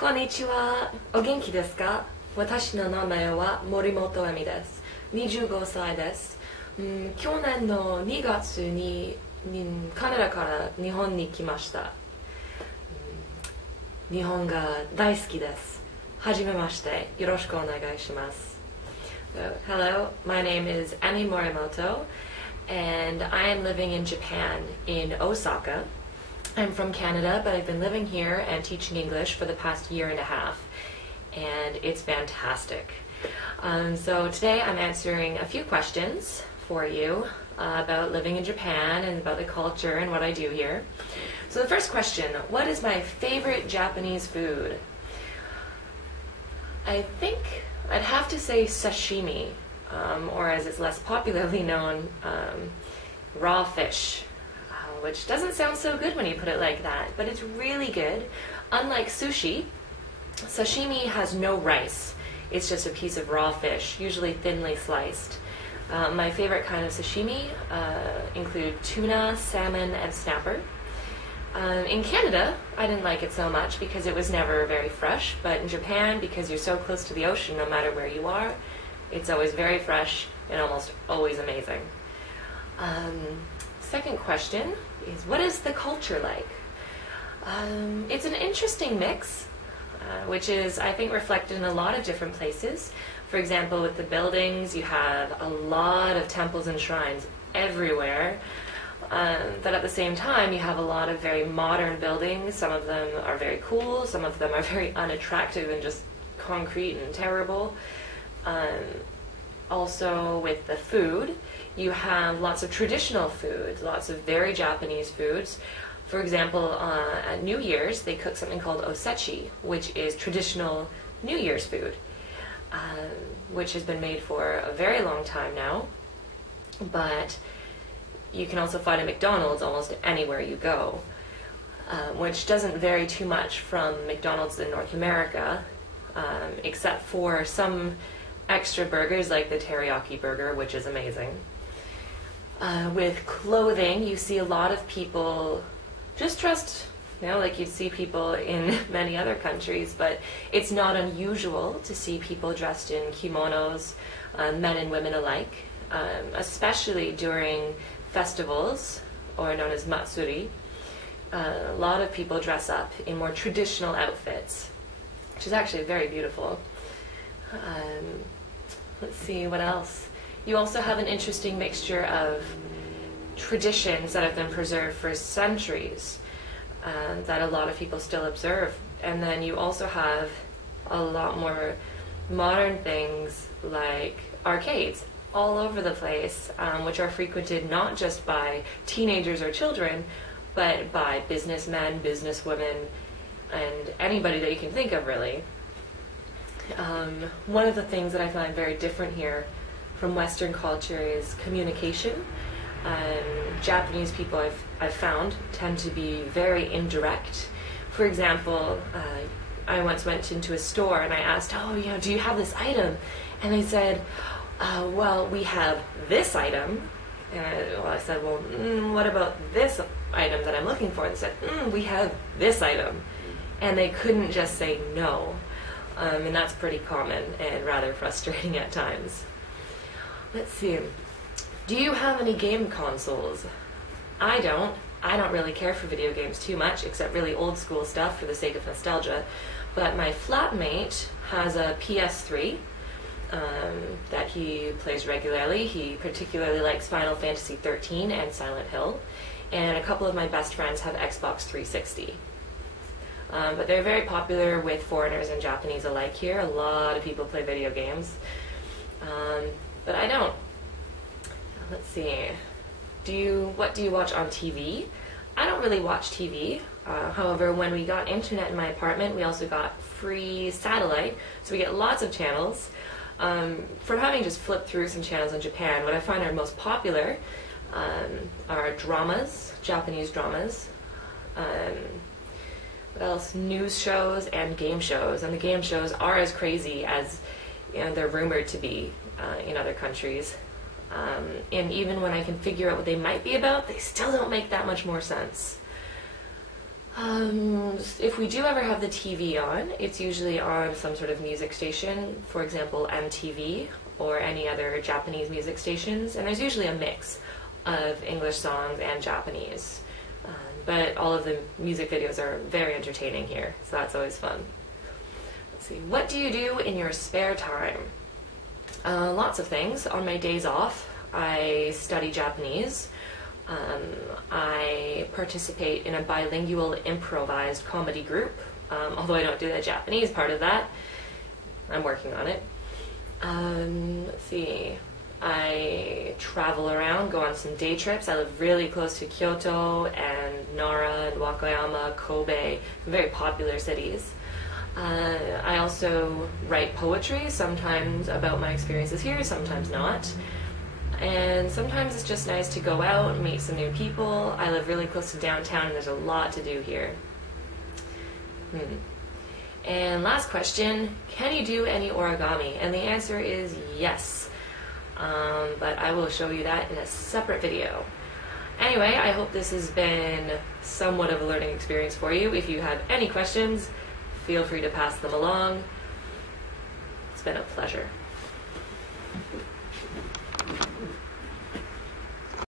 こんにちは。お元気ですか？私の名前は森本恵美です。25歳です。去年の2月にカナダから日本に来ました。日本が大好きです。はじめまして。よろしくお願いします。Hello, my name is Emi Morimoto, and I am living in Japan, in Osaka. I'm from Canada, but I've been living here and teaching English for the past year and a half, and it's fantastic. So today I'm answering a few questions for you about living in Japan and about the culture and what I do here. So the first question, what is my favorite Japanese food? I think I'd have to say sashimi, or as it's less popularly known, raw fish. Which doesn't sound so good when you put it like that, but it's really good. Unlike sushi, sashimi has no rice. It's just a piece of raw fish, usually thinly sliced. My favorite kind of sashimi include tuna, salmon, and snapper. In Canada, I didn't like it so much because it was never very fresh, but in Japan, because you're so close to the ocean, no matter where you are, it's always very fresh and almost always amazing. Second question is, what is the culture like? It's an interesting mix, which is, I think, reflected in a lot of different places. For example, with the buildings, you have a lot of temples and shrines everywhere. But at the same time, you have a lot of very modern buildings. Some of them are very cool, some of them are very unattractive and just concrete and terrible. Also, with the food, you have lots of traditional foods, lots of very Japanese foods. For example, at New Year's, they cook something called osechi, which is traditional New Year's food, which has been made for a very long time now. But you can also find at McDonald's almost anywhere you go, which doesn't vary too much from McDonald's in North America, except for some extra burgers like the teriyaki burger, which is amazing. With clothing, you see a lot of people just dressed, like you'd see people in many other countries, but it's not unusual to see people dressed in kimonos, men and women alike, especially during festivals, or known as matsuri. A lot of people dress up in more traditional outfits, which is actually very beautiful. Let's see, what else? You also have an interesting mixture of traditions that have been preserved for centuries that a lot of people still observe. And then you also have a lot more modern things like arcades all over the place, which are frequented not just by teenagers or children, but by businessmen, businesswomen, and anybody that you can think of, really. One of the things that I find very different here from Western culture is communication. Japanese people I've found tend to be very indirect. For example, I once went into a store and I asked, do you have this item? And they said, well, we have this item. And I said, well, what about this item that I'm looking for? And they said, we have this item. And they couldn't just say no. And that's pretty common and rather frustrating at times. Let's see. Do you have any game consoles? I don't really care for video games too much, except really old school stuff for the sake of nostalgia. But my flatmate has a PS3 that he plays regularly. He particularly likes Final Fantasy XIII and Silent Hill. And a couple of my best friends have Xbox 360. But they're very popular with foreigners and Japanese alike here. A lot of people play video games. But I don't. Let's see. What do you watch on TV? I don't really watch TV. However, when we got internet in my apartment, we also got free satellite, so we get lots of channels. From having just flipped through some channels in Japan, what I find are most popular are dramas, Japanese dramas. What else? News shows and game shows. And the game shows are as crazy as they're rumored to be in other countries. And even when I can figure out what they might be about, they still don't make that much more sense. If we do ever have the TV on, it's usually on some sort of music station, for example MTV or any other Japanese music stations, and there's usually a mix of English songs and Japanese. But all of the music videos are very entertaining here, so that's always fun. Let's see, what do you do in your spare time? Lots of things. On my days off, I study Japanese. I participate in a bilingual improvised comedy group, although I don't do the Japanese part of that. I'm working on it. Let's see. I travel around, go on some day trips. I live really close to Kyoto and Nara and Wakayama, Kobe, very popular cities. I also write poetry, sometimes about my experiences here, sometimes not. And sometimes it's just nice to go out and meet some new people. I live really close to downtown and there's a lot to do here. And last question, can you do any origami? And the answer is yes. But I will show you that in a separate video. Anyway, I hope this has been somewhat of a learning experience for you. If you have any questions, feel free to pass them along. It's been a pleasure.